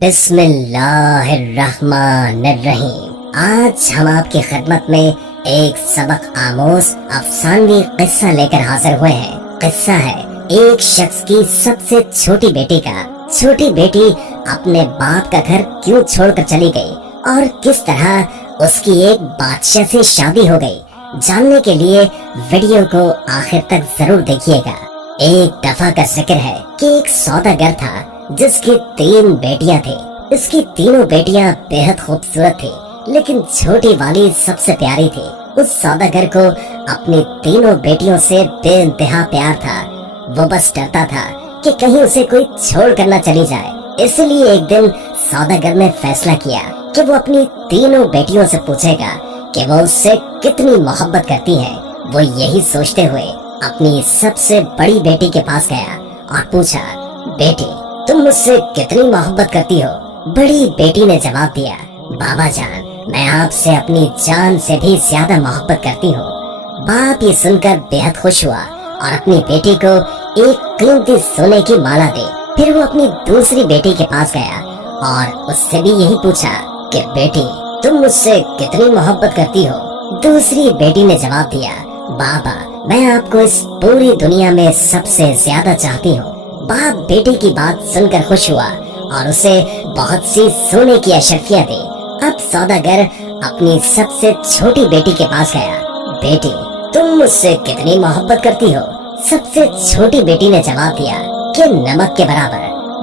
बिस्मिल्लाहिर्रहमानिर्रहीम। आज हम आपकी खिदमत में एक सबक आमोज अफसानवी किस्सा लेकर हाजिर हुए हैं। किस्सा है एक शख्स की सबसे छोटी बेटी का। छोटी बेटी अपने बाप का घर क्यों छोड़कर चली गई और किस तरह उसकी एक बादशाह से शादी हो गई। जानने के लिए वीडियो को आखिर तक जरूर देखिएगा। एक दफा का जिक्र है कि एक सौदागर था जिसकी 3 बेटियां थी। इसकी तीनों बेटियां बेहद खूबसूरत थी, लेकिन छोटी वाली सबसे प्यारी थी। उस सौदागर को अपनी तीनों बेटियों से बेइंतहा प्यार था। वो बस डरता था कि कहीं उसे कोई छोड़ कर न चली जाए। इसलिए एक दिन सौदागर ने फैसला किया कि वो अपनी तीनों बेटियों से पूछेगा कि वो उससे कितनी मोहब्बत करती है। वो यही सोचते हुए अपनी सबसे बड़ी बेटी के पास गया और पूछा, बेटी तुम मुझसे कितनी मोहब्बत करती हो? बड़ी बेटी ने जवाब दिया, बाबा जान मैं आपसे अपनी जान से भी ज्यादा मोहब्बत करती हूँ। बाप ये सुनकर बेहद खुश हुआ और अपनी बेटी को एक कीमती सोने की माला दी। फिर वो अपनी दूसरी बेटी के पास गया और उससे भी यही पूछा कि बेटी तुम मुझसे कितनी मोहब्बत करती हो? दूसरी बेटी ने जवाब दिया, बाबा मैं आपको इस पूरी दुनिया में सबसे ज्यादा चाहती हूँ। बाप बेटी की बात सुनकर खुश हुआ और उसे बहुत सी सोने की अशर्फियाँ दी। अब सौदागर अपनी सबसे छोटी बेटी के पास गया, बेटी तुम मुझसे कितनी मोहब्बत करती हो? सबसे छोटी बेटी ने जवाब दिया कि नमक के बराबर।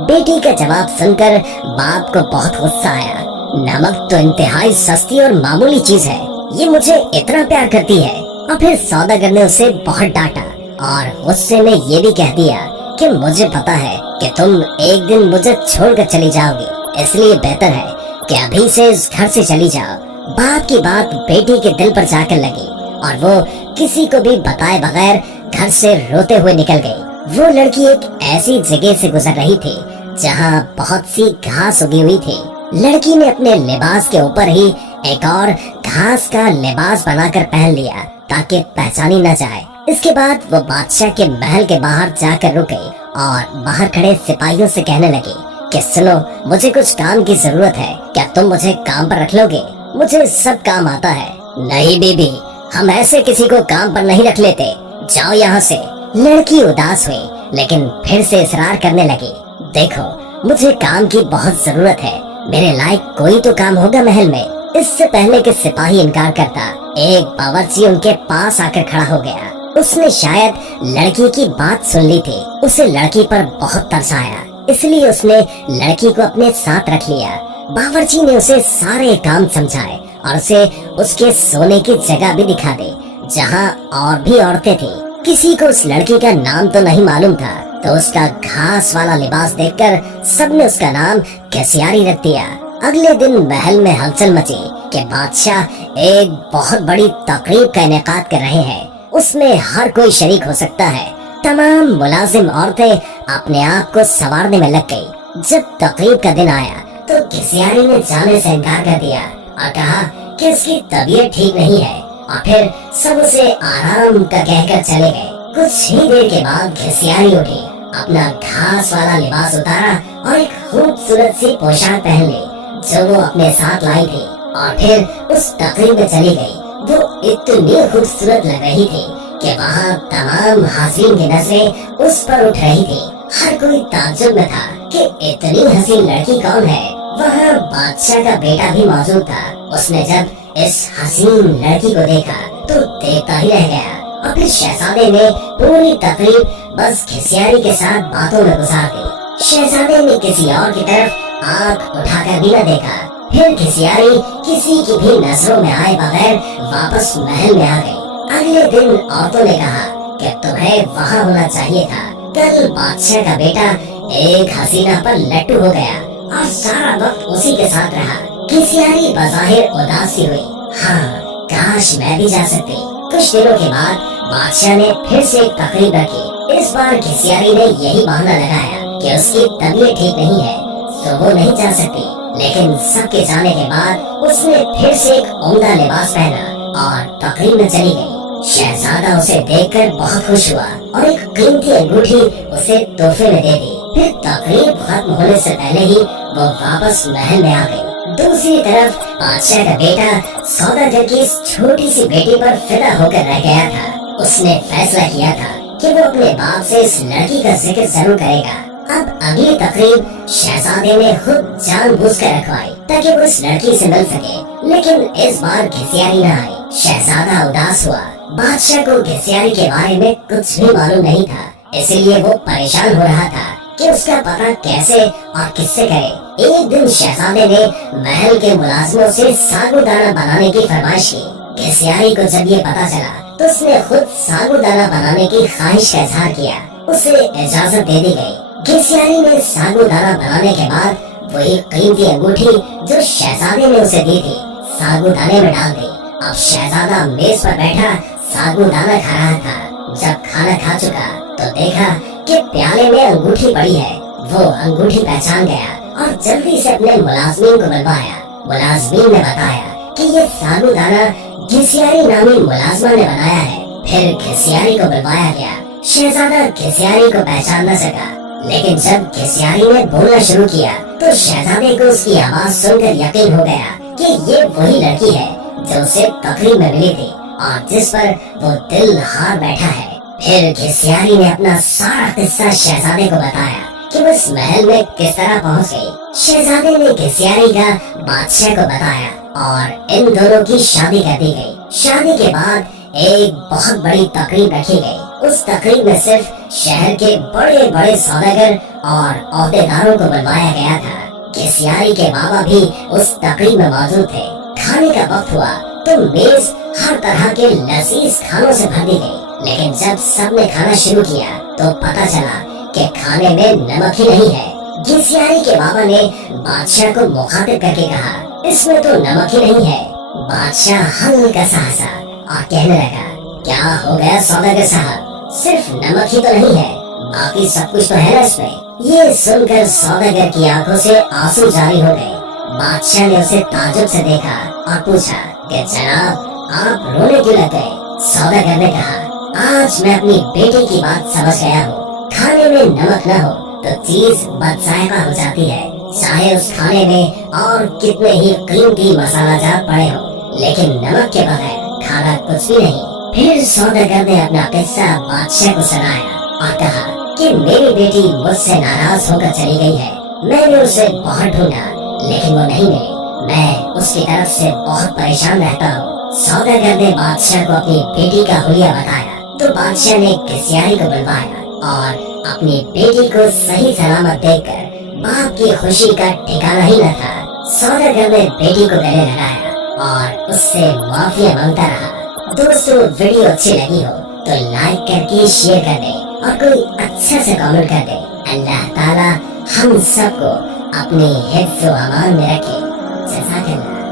बेटी का जवाब सुनकर बाप को बहुत गुस्सा आया। नमक तो इंतहाई सस्ती और मामूली चीज है, ये मुझे इतना प्यार करती है। और फिर सौदागर ने उसे बहुत डांटा और गुस्से में ये भी कह दिया कि मुझे पता है कि तुम एक दिन मुझे छोड़कर चली जाओगी, इसलिए बेहतर है कि अभी से इस घर से चली जाओ। बाप की बात बेटी के दिल पर जाकर लगी और वो किसी को भी बताए बगैर घर से रोते हुए निकल गई। वो लड़की एक ऐसी जगह से गुजर रही थी जहाँ बहुत सी घास उगी हुई थी। लड़की ने अपने लिबास के ऊपर ही एक और घास का लिबास बनाकर पहन लिया ताकि पहचानी न जाए। इसके बाद वो बादशाह के महल के बाहर जाकर रुक गई और बाहर खड़े सिपाहियों से कहने लगी कि सुनो मुझे कुछ काम की जरूरत है, क्या तुम मुझे काम पर रख लोगे? मुझे सब काम आता है। नहीं बीबी, हम ऐसे किसी को काम पर नहीं रख लेते, जाओ यहाँ से। लड़की उदास हुई लेकिन फिर से इसरार करने लगी, देखो मुझे काम की बहुत जरूरत है, मेरे लायक कोई तो काम होगा महल में। इससे पहले कि सिपाही इनकार करता, एक बावर्ची उनके पास आकर खड़ा हो गया। उसने शायद लड़की की बात सुन ली थी। उसे लड़की पर बहुत तरस आया, इसलिए उसने लड़की को अपने साथ रख लिया। बावर्ची ने उसे सारे काम समझाए और उसे उसके सोने की जगह भी दिखा दी जहाँ और भी औरतें थी। किसी को उस लड़की का नाम तो नहीं मालूम था, तो उसका घास वाला लिबास देखकर सबने उसका नाम घसियारी रख दिया। अगले दिन महल में हलचल मची कि बादशाह एक बहुत बड़ी तकरीब का इनेकाद कर रहे हैं, उसमें हर कोई शरीक हो सकता है। तमाम मुलाजिम औरतें अपने आप को संवारने में लग गई। जब तकरीब का दिन आया तो घसियारी ने जाने से इनकार कर दिया और कहा कि उसकी तबीयत ठीक नहीं है, और फिर सब उसे आराम का कहकर चले गए। कुछ ही देर के बाद घसियारी उठी, अपना घास वाला लिबास उतारा और एक खूबसूरत सी पोशाक पहन ली जो वो अपने साथ लाई थी, और फिर उस तकरीब में चली गई। वो इतनी खूबसूरत लग रही थी कि वहाँ तमाम हाज़रीन की नजरें उस पर उठ रही थी। हर कोई ताज्जुब में था कि इतनी हसीन लड़की कौन है। वहाँ बादशाह का बेटा भी मौजूद था। उसने जब इस हसीन लड़की को देखा तो देखता ही रह गया, और फिर शहजादे ने पूरी तकरीब बस घसियारी के साथ बातों में गुजार दी। शहजादे ने किसी और की तरफ आँख उठाकर भी न देखा। फिर घसियारी किसी की भी नजरों में आए बगैर वापस महल में आ गई। अगले दिन औरतों ने कहा कि तुम्हें वहाँ होना चाहिए था। कल बादशाह का बेटा एक हसीना पर लट्टू हो गया और सारा वक्त उसी के साथ रहा। घसियारी बज़ाहिर उदासी हुई, हाँ काश मैं भी जा सकती। कुछ दिनों के बाद बादशाह ने फिर से एक तकरीब रखी। इस बार घसियारी ने यही बहाना लगाया कि उसकी तबीयत ठीक नहीं है, तो वो नहीं जा सकती। लेकिन सबके जाने के बाद उसने फिर से एक उम्दा लिबास पहना और तकरीब में चली गई। शहजादा उसे देखकर बहुत खुश हुआ और एक कीमती अंगूठी उसे तोहफे में दे दी। फिर तकरीब खत्म होने से पहले ही वो वापस महल में आ गई। दूसरी तरफ बादशाह का बेटा सौदागर की इस छोटी सी बेटी पर फिदा होकर रह गया था। उसने फैसला किया था कि वो अपने बाप से इस लड़की का जिक्र जरूर करेगा। अब अगली तकरीब शहजादे ने खुद जानबूझकर रखवाई ताकि वो इस लड़की से मिल सके, लेकिन इस बार घिसियारी न आई। शहजादा उदास हुआ। बादशाह को घिसियारी के बारे में कुछ भी मालूम नहीं था, इसलिए वो परेशान हो रहा था कि उसका पता कैसे और किससे करे। एक दिन शहजादे ने महल के मुलाजिमों से साबूदाना बनाने की फरमाइश की। घिसियारी को जब ये पता चला तो उसने खुद साबूदाना बनाने की ख्वाहिश का इजहार किया। उसे इजाजत दे दी गई। घिसियारी ने साबूदाना बनाने के बाद वही कीमती अंगूठी जो शहजादे ने उसे दी थी साबूदाने में डाल दी। अब शहजादा मेज पर बैठा साबूदाना खा रहा था। जब खाना खा चुका तो देखा कि प्याले में अंगूठी पड़ी है। वो अंगूठी पहचान गया और जल्दी से अपने मुलाजमीन को बुलवाया। मुलाजमीन ने बताया कि ये साबूदाना घिसियारी नामी मुलाजमा ने बनाया है। फिर घिसियारी को बुलवाया गया। शहजादा घिसियारी को पहचान न सका, लेकिन जब घिसियारी ने बोलना शुरू किया तो शहजादे को उसकी आवाज सुनकर यकीन हो गया कि ये वही लड़की है जो उसे तकरीब में मिली थी और जिस पर वो दिल हार बैठा है। फिर घिसियारी ने अपना सारा किस्सा शहजादे को बताया कि वो इस महल में किस तरह पहुंच गई। शहजादे ने घिसियारी का बादशाह को बताया और इन दोनों की शादी कर दी गई। शादी के बाद एक बहुत बड़ी तकरीब रखी गई। उस तकरीब में सिर्फ शहर के बड़े बड़े सौदागर और ओहदेदारों को बुलवाया गया था। घिसियारी के बाबा भी उस तकरीब में मौजूद थे। खाने का वक्त हुआ तो मेज हर तरह के लजीज खानों से भर दी गई, लेकिन जब सबने खाना शुरू किया तो पता चला कि खाने में नमक ही नहीं है। घिसियारी के बाबा ने बादशाह को मुखातिब करके कहा, इसमें तो नमक ही नहीं है। बादशाह हल्का सा हंसा और कहने लगा, क्या हो गया सौदागर साहब, सिर्फ नमक ही तो नहीं है, बाकी सब कुछ तो है ना इसमें। ये सुनकर सौदागर की आंखों से आंसू जारी हो गए। बादशाह ने उसे ताजुब से देखा और पूछा कि जनाब आप रोने क्यों लग गए। सौदागर ने कहा, आज मैं अपनी बेटी की बात समझ गया हूँ। खाने में नमक न हो तो चीज बदजायका हो जाती है, चाहे उस खाने में और कितने ही कीमती मसाला जात पड़े हो, लेकिन नमक के बगैर खाना कुछ भी नहीं। फिर सौदागर ने अपना किस्सा बादशाह को सुनाया और कहा कि मेरी बेटी मुझसे नाराज होकर चली गई है। मैंने उसे बहुत ढूंढा लेकिन वो नहीं मिली। मैं उसकी तरफ से बहुत परेशान रहता हूँ। सौदागर ने बादशाह को अपनी बेटी का हुलिया बताया तो बादशाह ने घिसियारी को बुलवाया और अपनी बेटी को सही सलामत देखकर बाप की खुशी का ठिकाना ही न था। सौदागर ने बेटी को गले लगाया और उससे माफिया मांगता रहा। दोस्तों, वीडियो अच्छी लगी हो तो लाइक करके शेयर कर दे और कोई अच्छा से कमेंट कर दे। अल्लाह ताला हम सबको अपने हिफ्ज़ व अमान में रखे। जज़ाकल्लाह।